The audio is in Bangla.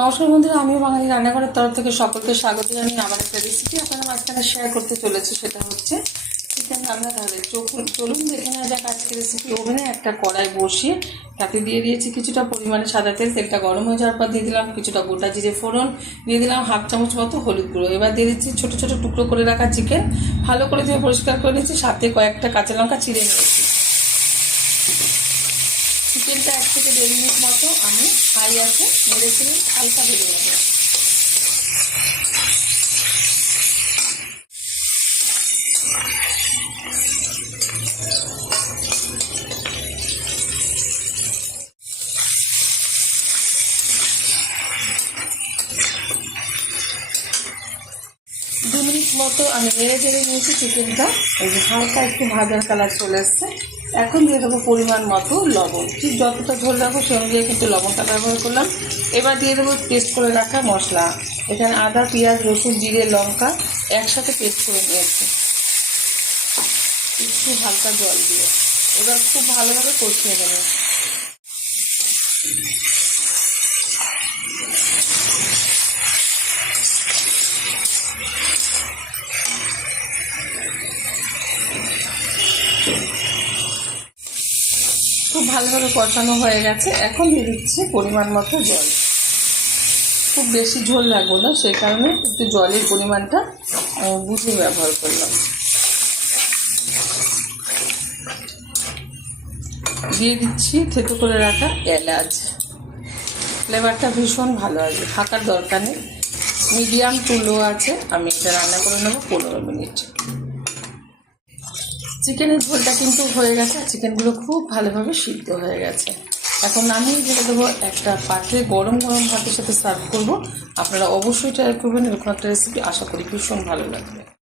নমস্কার বন্ধুরা, আমিও বাঙালি রান্নাঘরের তরফ থেকে সকলকে স্বাগত জানিয়ে আমার একটা রেসিপি আপনারা মাঝখানে শেয়ার করতে চলেছি। সেটা হচ্ছে চিকেন রান্না। তাহলে চলুন দেখে নেওয়া যাক আজকের রেসিপি। ওভেনে একটা কড়াই বসিয়ে তাতে দিয়ে দিয়েছি কিছুটা পরিমাণে সাদা তেল। তেলটা গরম হয়ে যাওয়ার পর দিয়ে দিলাম কিছুটা গোটা জিরে ফোড়ন, দিয়ে দিলাম হাফ চামচ মতো হলুদ গুঁড়ো। এবার দিয়ে দিচ্ছি ছোটো ছোটো টুকরো করে রাখা চিকেন, ভালো করে ধুয়ে পরিষ্কার করে নিচ্ছি, সাথে কয়েকটা কাঁচা লঙ্কা চিড়ে নিয়েছি। চিকেনটা 1 থেকে 1.5 মিনিট মতো আমি হাই আছে নেড়ে চেড়ে হালকা ভেজে নেব। দু মিনিট মতো আমি নেড়ে চেড়ে নিয়েছি চিকেনটা। এই যে হালকা একটু ভাজার কালার চলে এসছে। এখন দিয়ে দেবো পরিমাণ মতো লবণ। ঠিক যতটা ঝোল রাখবো সে অনুযায়ী কিন্তু লবণটা ব্যবহার করলাম। এবার দিয়ে দেবো পেস্ট করে রাখা মশলা। এখানে আদা, পেঁয়াজ, রসুন, জিরে, লঙ্কা একসাথে পেস্ট করে নিয়েছি একটু হালকা জল দিয়ে। এবার খুব ভালোভাবে কষিয়ে নেব। খুব ভালোভাবে কষানো হয়ে গেছে। এখন দিয়ে দিচ্ছি পরিমাণ মতো জল। খুব বেশি ঝোল লাগবে না, সেই কারণে একটু জলের পরিমাণটা বুঝে ব্যবহার করলাম। দিয়ে দিচ্ছি থেতো করে রাখা এলাচ। ফ্লেভারটা ভীষণ ভালো আসবে, থাকার দরকার নেই। মিডিয়াম টু লো আছে আমি এটা রান্না করে নেবো 15 মিনিট। চিকেনের ঝোলটা কিন্তু হয়ে গেছে, চিকেনগুলো খুব ভালোভাবে সিদ্ধ হয়ে গেছে। এখন নামিয়ে ঢেলে দেবো একটা পাত্রে, গরম গরম ভাতের সাথে সার্ভ করবো। আপনারা অবশ্যই ট্রাই করবেন এরকম একটা রেসিপি, আশা করি ভীষণ ভালো লাগবে।